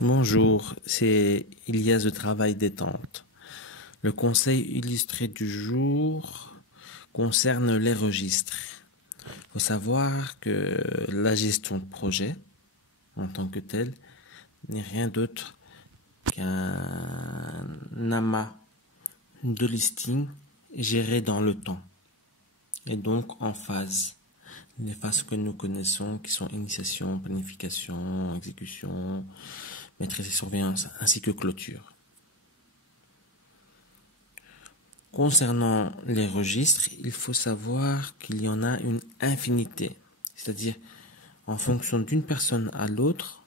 Bonjour, c'est Ilias de Travail Détente. Le conseil illustré du jour concerne les registres. Il faut savoir que la gestion de projet, en tant que telle, n'est rien d'autre qu'un amas de listings gérés dans le temps et donc en phases. Les phases que nous connaissons qui sont initiation, planification, exécution, maîtrise et surveillance, ainsi que clôture. Concernant les registres, il faut savoir qu'il y en a une infinité. C'est-à-dire, en fonction d'une personne à l'autre,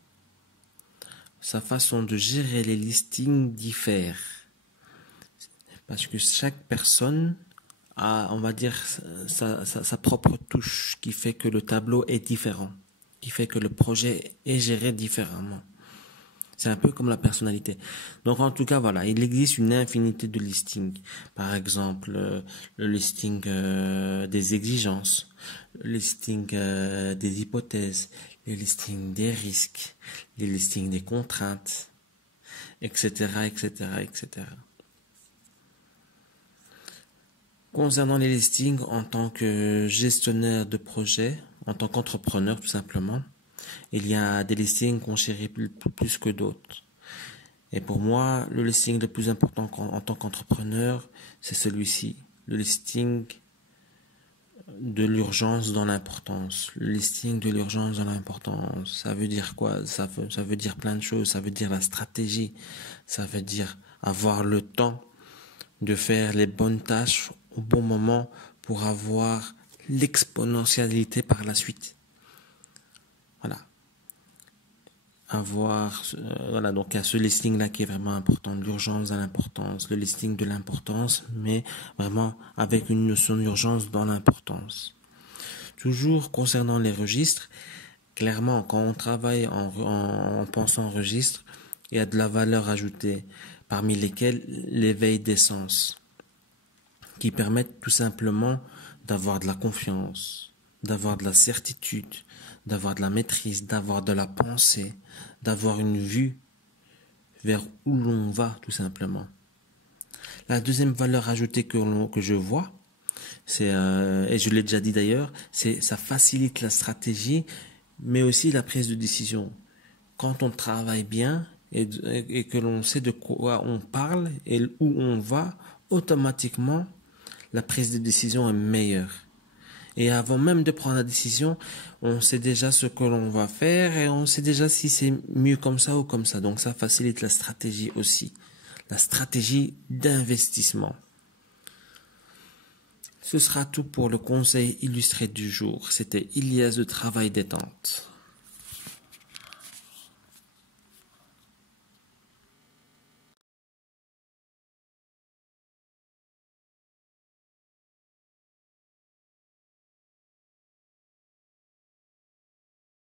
sa façon de gérer les listings diffère. Parce que chaque personne a, on va dire, sa propre touche qui fait que le tableau est différent, qui fait que le projet est géré différemment. C'est un peu comme la personnalité. Donc en tout cas, voilà, il existe une infinité de listings. Par exemple, le listing des exigences, le listing des hypothèses, le listing des risques, les listings des contraintes, etc., etc., etc. Concernant les listings en tant que gestionnaire de projet, en tant qu'entrepreneur tout simplement, il y a des listings qu'on chérit plus que d'autres. Et pour moi, le listing le plus important en tant qu'entrepreneur, c'est celui-ci. Le listing de l'urgence dans l'importance. Le listing de l'urgence dans l'importance. Ça veut dire quoi? Ça veut dire plein de choses. Ça veut dire la stratégie. Ça veut dire avoir le temps de faire les bonnes tâches au bon moment pour avoir l'exponentialité par la suite. Voilà. Voilà, donc il y a ce listing là qui est vraiment important, l'urgence à l'importance, le listing de l'importance, mais vraiment avec une notion d'urgence dans l'importance. Toujours concernant les registres, clairement quand on travaille en pensant registre, il y a de la valeur ajoutée, parmi lesquelles l'éveil des sens, qui permettent tout simplement d'avoir de la confiance, d'avoir de la certitude, d'avoir de la maîtrise, d'avoir de la pensée, d'avoir une vue vers où l'on va tout simplement. La deuxième valeur ajoutée que je vois, c'est, et je l'ai déjà dit d'ailleurs, c'est ça facilite la stratégie, mais aussi la prise de décision. Quand on travaille bien et que l'on sait de quoi on parle et où on va, automatiquement, la prise de décision est meilleure. Et avant même de prendre la décision, on sait déjà ce que l'on va faire et on sait déjà si c'est mieux comme ça ou comme ça. Donc ça facilite la stratégie aussi. La stratégie d'investissement. Ce sera tout pour le conseil illustré du jour. C'était Ilias de Travail Détente.